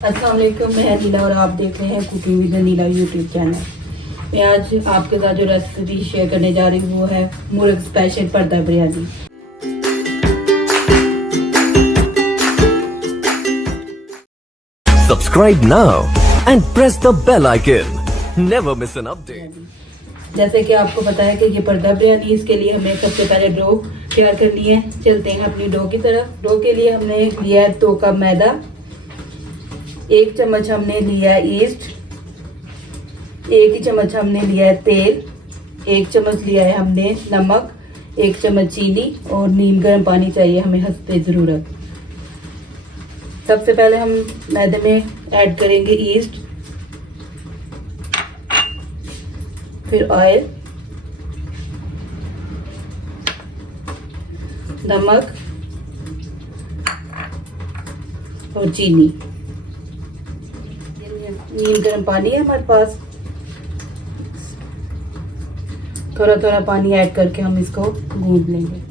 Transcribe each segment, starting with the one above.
अस्सलाम वालेकुम, मैं अनीला और आप देख रहे हैं cooking with Anila YouTube channel. मैं आज आपके साथ जो रेसिपी शेयर करने जा रही हूँ वो है मुर्ग स्पेशल पर्दा biryani. Subscribe now and press the bell icon. Never miss an update. जैसे कि आपको पता है कि ये पर्दा बिरयानी, इसके लिए हमें सबसे पहले डो तैयार करनी है। चलते हैं अपनी डो की तरफ। डो के लिए हमने लिया है 2 कप मैदा, 1 चम्मच हमने लिया है ईस्ट, 1 ही चम्मच हमने लिया है तेल, 1 चम्मच लिया है हमने नमक, 1 चम्मच चीनी और नीम गर्म पानी चाहिए हमें हस्बे ज़रूरत। सबसे पहले हम मैदे में ऐड करेंगे ईस्ट, फिर ऑयल, नमक और चीनी। नीम गर्म पानी है हमारे पास। थोड़ा थोड़ा पानी ऐड करके हम इसको गूंद लेंगे।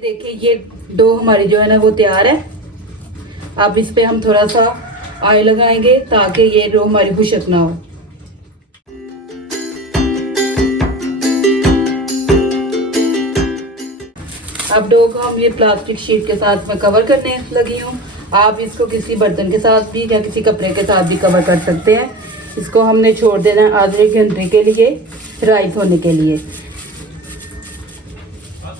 देखिए ये डो हमारी जो है ना वो तैयार है। अब इस पे हम थोड़ा सा ऑयल लगाएंगे ताकि ये डो हमारी खुशक ना हो। अब डो को हम ये प्लास्टिक शीट के साथ में कवर करने लगी हूँ। आप इसको किसी बर्तन के साथ भी या किसी कपड़े के साथ भी कवर कर सकते हैं। इसको हमने छोड़ देना है आधे घंटे के लिए राइस होने के लिए।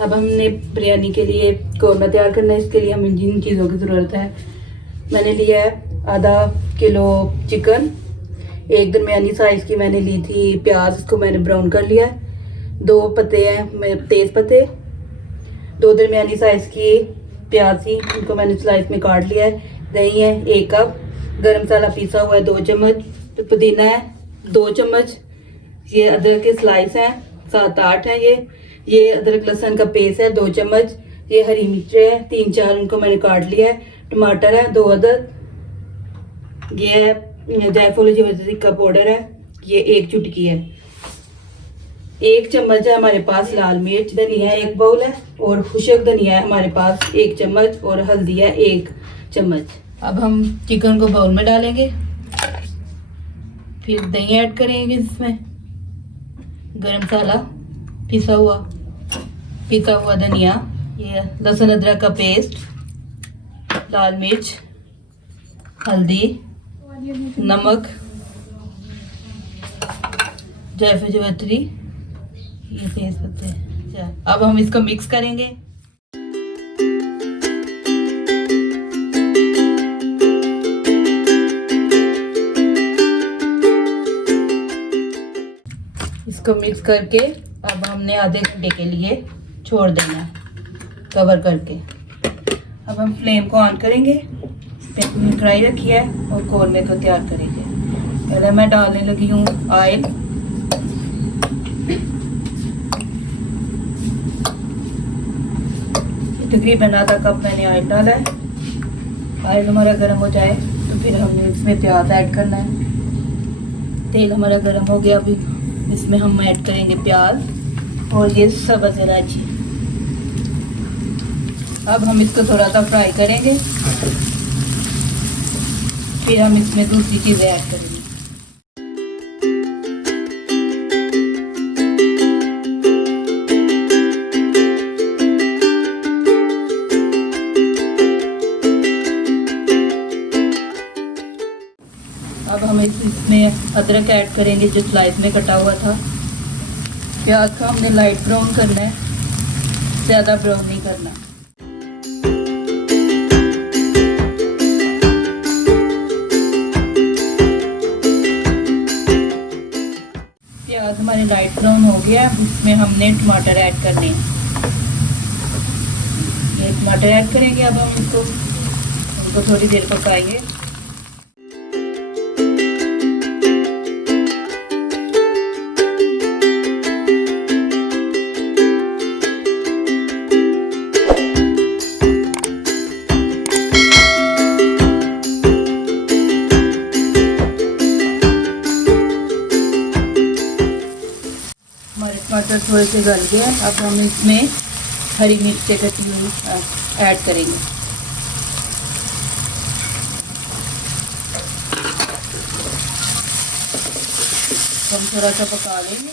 अब हमने बिरयानी के लिए कौरमा तैयार करना है। इसके लिए हमें जिन चीज़ों की ज़रूरत है, मैंने लिया है आधा किलो चिकन, 1 दरमियानी साइज़ की मैंने ली थी प्याज, इसको मैंने ब्राउन कर लिया है। 2 पत्ते हैं तेज़ पत्ते, 2 दरमियानी साइज़ की प्याज थी, उनको मैंने स्लाइस में काट लिया है। दही है 1 कप, गरम मसाला पीसा हुआ है 2 चम्मच, पुदीना है 2 चम्मच, ये अदरक के स्लाइस हैं 7-8 हैं, ये अदरक लहसुन का पेस्ट है 2 चम्मच, ये हरी मिर्चें है 3-4, उनको मैंने काट लिया है। टमाटर है 2 अदद, ये जायफल जीरा का पाउडर है, ये 1 चुटकी है। 1 चम्मच है हमारे पास लाल मिर्च। धनिया 1 बाउल है और खुशक धनिया है हमारे पास 1 चम्मच और हल्दी है 1 चम्मच। अब हम चिकन को बाउल में डालेंगे, फिर दही ऐड करेंगे, इसमें गरम मसाला पिसा हुआ धनिया, ये लहसुन अदरक का पेस्ट, लाल मिर्च, हल्दी, नमक, जायफल जवित्री, ये तेज पत्ते। अब हम इसको मिक्स करेंगे। इसको मिक्स करके अब हमने आधे घंटे के लिए छोड़ देना है कवर करके। अब हम फ्लेम को ऑन करेंगे। कढ़ाई रखी है और कौरमे को तैयार करेंगे। पहले मैं डालने लगी हूँ ऑयल, तकरीबन आधा कप मैंने ऑयल डाला है। ऑयल हमारा गर्म हो जाए तो फिर हमने इसमें प्याज ऐड करना है। तेल हमारा गर्म हो गया, अभी इसमें हम ऐड करेंगे प्याज और ये सब्ज़ इलायची। अब हम इसको थोड़ा सा फ्राई करेंगे, फिर हम इसमें दूसरी चीज़ें ऐड करेंगे। अब हम इसमें अदरक ऐड करेंगे जो स्लाइस में कटा हुआ था। प्याज को हमने लाइट ब्राउन करना है, ज़्यादा ब्राउन नहीं करना। प्याज हमारे लाइट ब्राउन हो गया, इसमें हमने टमाटर ऐड करने हैं। ये टमाटर ऐड करेंगे। अब हम इसको थोड़ी देर पकाएंगे। टमाटर थोड़े से गल गए। अब हम इसमें हरी मिर्चें कटी हुई ऐड करेंगे। हम थोड़ा सा पका लेंगे।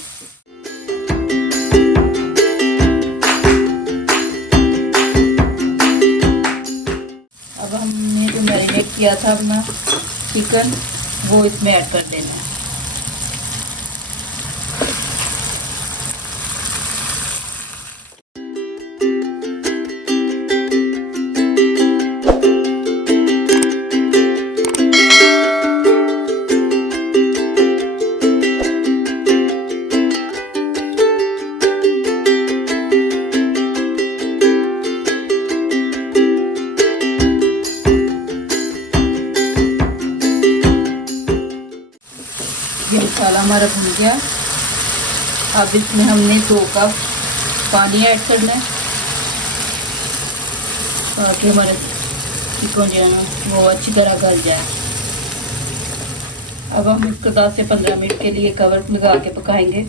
अब हमने जो मैरिनेट किया था अपना चिकन वो इसमें ऐड कर देना है। ये मसाला हमारा भुन गया। अब इसमें हमने 2 कप पानी ऐड करना है ताकि हमारा चिकन जो है ना वो अच्छी तरह गल जाए। अब हम इसको 10 से 15 मिनट के लिए कवर लगा के पकाएंगे।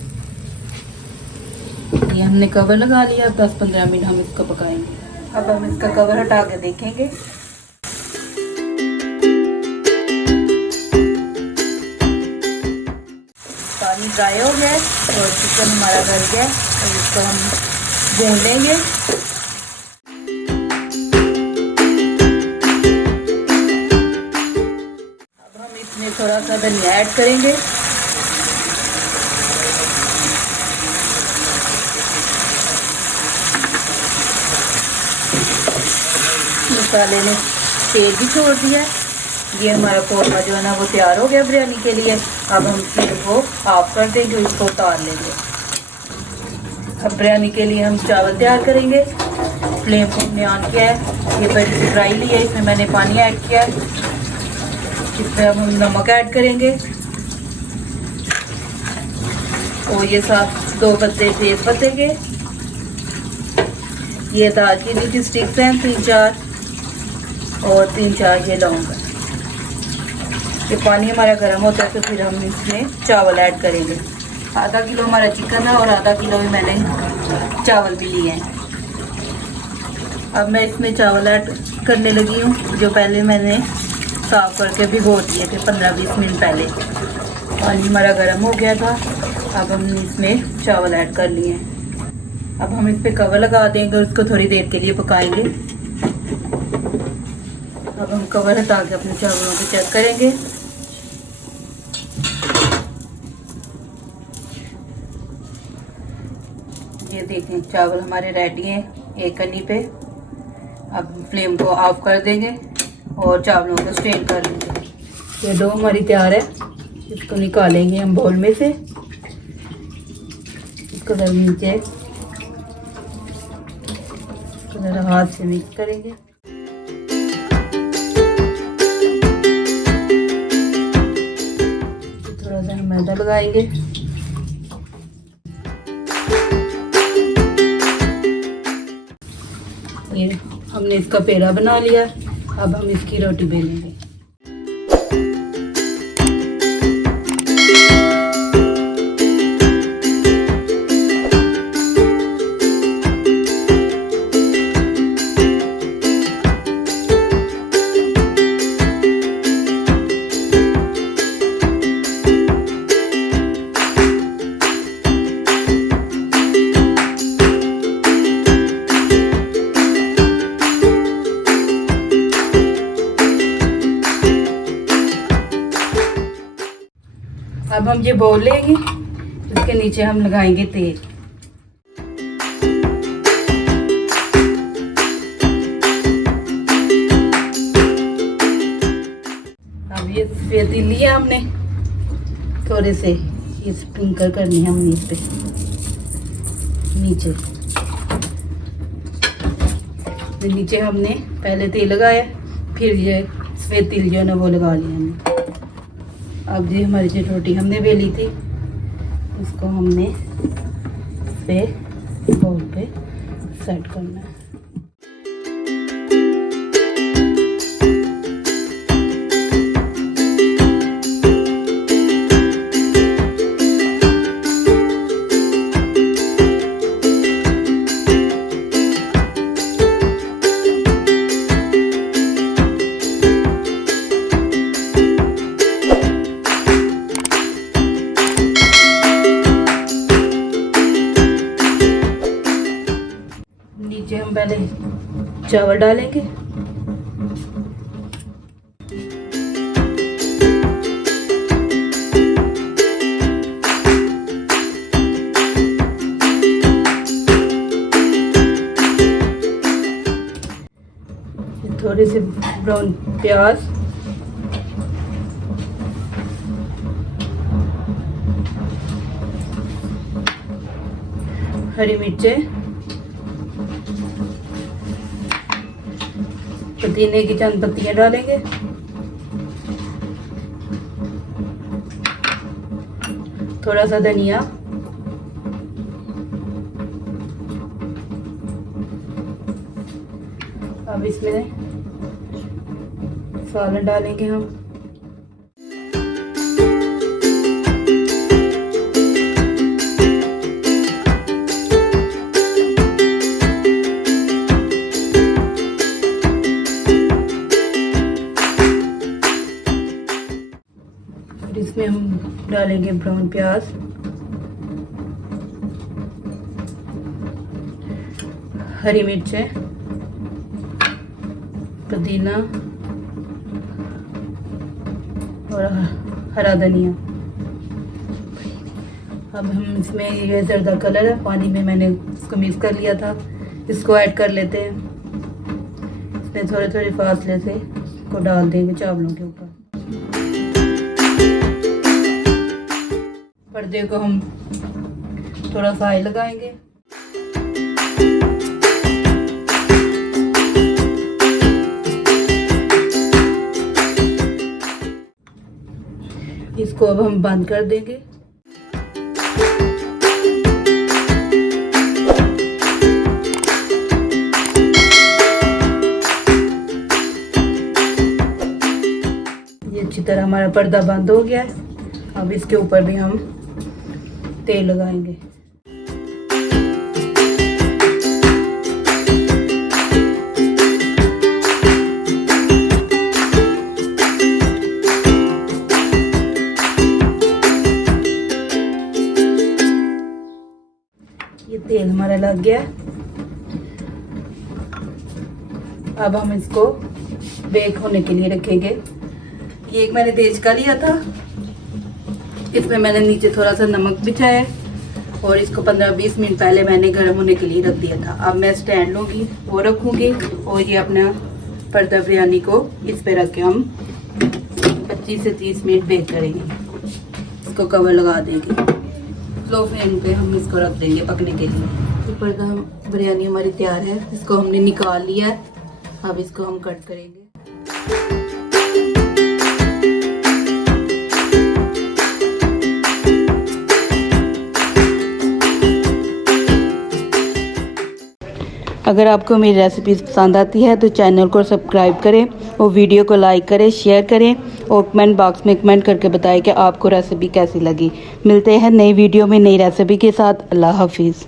ये हमने कवर लगा लिया। अब 10-15 मिनट हम इसको पकाएंगे। अब हम इसका कवर हटा के देखेंगे। पानी ड्राई हो गया और चिकन हमारा गल गया। और इसको हम भून लेंगे। अब हम इसमें थोड़ा सा धनिया ऐड करेंगे। मसाले ने तेल भी छोड़ दिया। ये हमारा कौरमा जो है ना वो तैयार हो गया बिरयानी के लिए। अब हम फ्लेम को ऑफ कर देंगे, इसको उतार लेंगे। अब बिरयानी के लिए हम चावल तैयार करेंगे। फ्लेम को हमने ऑन किया है। ये बड़ी फ्राई ली है, इसमें मैंने पानी ऐड किया है। इसमें अब हम नमक ऐड करेंगे और ये साथ 2 पत्ते तेज पत्ते के, ये दालचीनी की स्टिक्स हैं 3-4 और 3-4 ये लौंग। ये पानी हमारा गर्म होता है तो फिर हम इसमें चावल ऐड करेंगे। आधा किलो हमारा चिकन है और आधा किलो ही मैंने चावल भी लिए हैं। अब मैं इसमें चावल ऐड करने लगी हूँ जो पहले मैंने साफ़ करके भिगो दिए थे 15-20 मिनट पहले। पानी हमारा गर्म हो गया था। अब हमने इसमें चावल ऐड कर लिए हैं। अब हम इस पर कवर लगा देंगे और उसको थोड़ी देर के लिए पकाएंगे। अब हम कवर हटा के अपने चावलों को चेक करेंगे। ये देखें चावल हमारे रेडी हैं एक कनी पे। अब फ्लेम को ऑफ कर देंगे और चावलों को स्ट्रेन कर लेंगे। ये डो हमारी तैयार है। इसको निकालेंगे हम बाउल में से। इसको जरा नीचे जरा हाथ से मिक्स करेंगे। थोड़ा सा मैदा लगाएंगे। ये हमने इसका पेड़ा बना लिया। अब हम इसकी रोटी बेलेंगे। अब हम ये बोल लेंगे। इसके नीचे हम लगाएंगे तेल। अब ये सफेद तिल लिया हमने, थोड़े से ये स्प्रिंकल करनी है हमने इस पे नीचे। तो नीचे हमने पहले तेल लगाया, फिर ये सफेद तिल जो है ना वो लगा लिया हमने। अब ये हमारी जो रोटी हमने बेली थी उसको हमने इस पे बाउल पे सेट करना है। वाले चावल डालेंगे। थोड़े से ब्राउन प्याज, हरी मिर्चें, पुदीने की चंद पत्तियां डालेंगे, थोड़ा सा धनिया, अब इसमें सालन डालेंगे हम। और इसमें हम डालेंगे ब्राउन प्याज, हरी मिर्चें, पुदीना और हरा धनिया। अब हम इसमें ये जर्दा कलर है, पानी में मैंने इसको मिक्स कर लिया था, इसको ऐड कर लेते हैं। इसमें थोड़े थोड़े फासले से इसको डाल देंगे चावलों के ऊपर। पर्दे को हम थोड़ा सा हाई लगाएंगे। इसको अब हम बंद कर देंगे। ये अच्छी तरह हमारा पर्दा बंद हो गया है। अब इसके ऊपर भी हम तेल लगाएंगे। ये तेल हमारा लग गया। अब हम इसको बेक होने के लिए रखेंगे। ये एक मैंने तेज का लिया था, इसमें मैंने नीचे थोड़ा सा नमक बिछाया और इसको 15-20 मिनट पहले मैंने गर्म होने के लिए रख दिया था। अब मैं स्टैंड लूँगी, वो रखूँगी और ये अपना पर्दा बिरयानी को इस पे रख के हम 25 से 30 मिनट बेक करेंगे। इसको कवर लगा देंगे, लो फ्लेम पे हम इसको रख देंगे पकने के लिए। तो पर्दा बिरयानी हमारी तैयार है, इसको हमने निकाल लिया है। अब इसको हम कट करेंगे। अगर आपको मेरी रेसिपी पसंद आती है तो चैनल को सब्सक्राइब करें और वीडियो को लाइक करें, शेयर करें और कमेंट बॉक्स में कमेंट करके बताएं कि आपको रेसिपी कैसी लगी। मिलते हैं नई वीडियो में नई रेसिपी के साथ। अल्लाह हाफिज़।